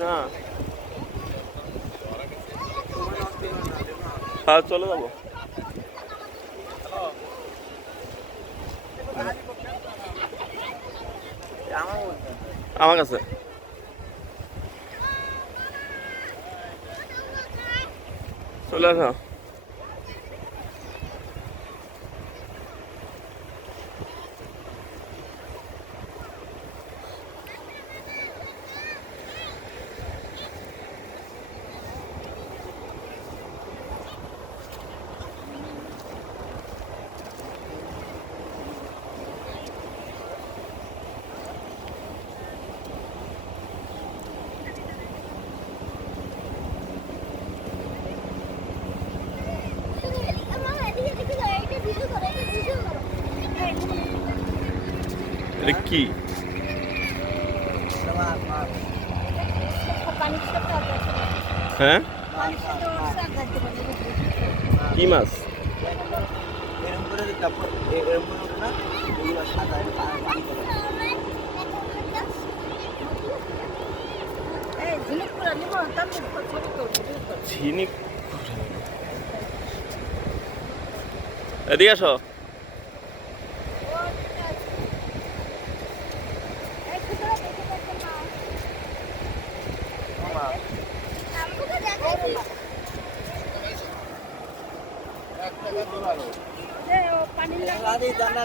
না। হ্যাঁ চলে যাব। আমার কাছে। চলে আসা। এটা কি? হ্যাঁ? কি মাছ? এরম করে তারপর এরম করে ওঠে না এগুলো সাদা এটা পা- পানি করে ঝিনুক এদিকে আসো রাধে জানা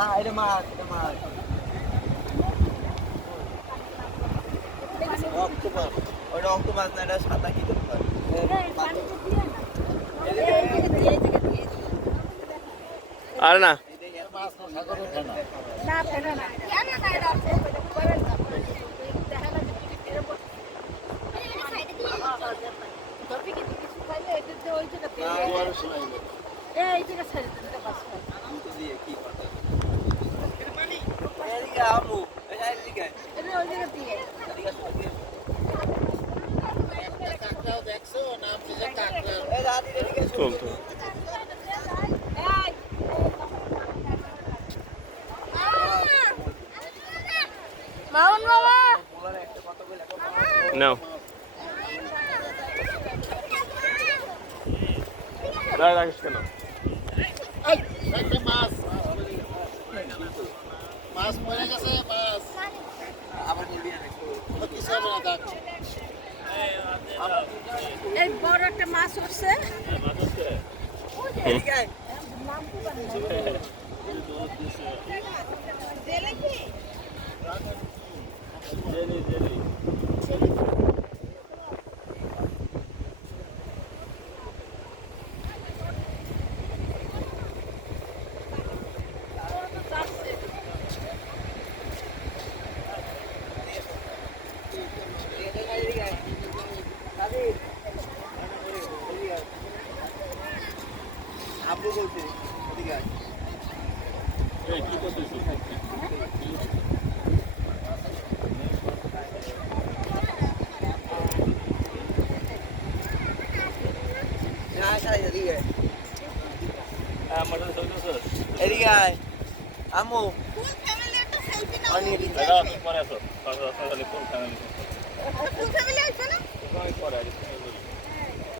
আম- কি বলি? এটা তো আম- তো তো, তো, তো। কি মানে মা এটা মাছ অক্টোপাস ওটা অক্টোপাস না এটা সাদা কি পারে আরে না এই জায়গা ছেড়ে দিতে পারছি কি ওই জায়গা দিয়ে এদিকে আসো, এদিকে আসো। এই দাদি এদিকে আসো। চল তো মামন বাবা বলার একটা কথা বলে নাও রাখিস কেন মাছ মরে গেছে মাছ। আবার নিবি না একটু। কিছু হবে না থাক। এই বড় একটা মাছ উঠছে। এদিকে আয়। এদিকে আয়। আম্মু। অনেক এদিকে পরে আসো। ফুল ফ্যামিলি আছে না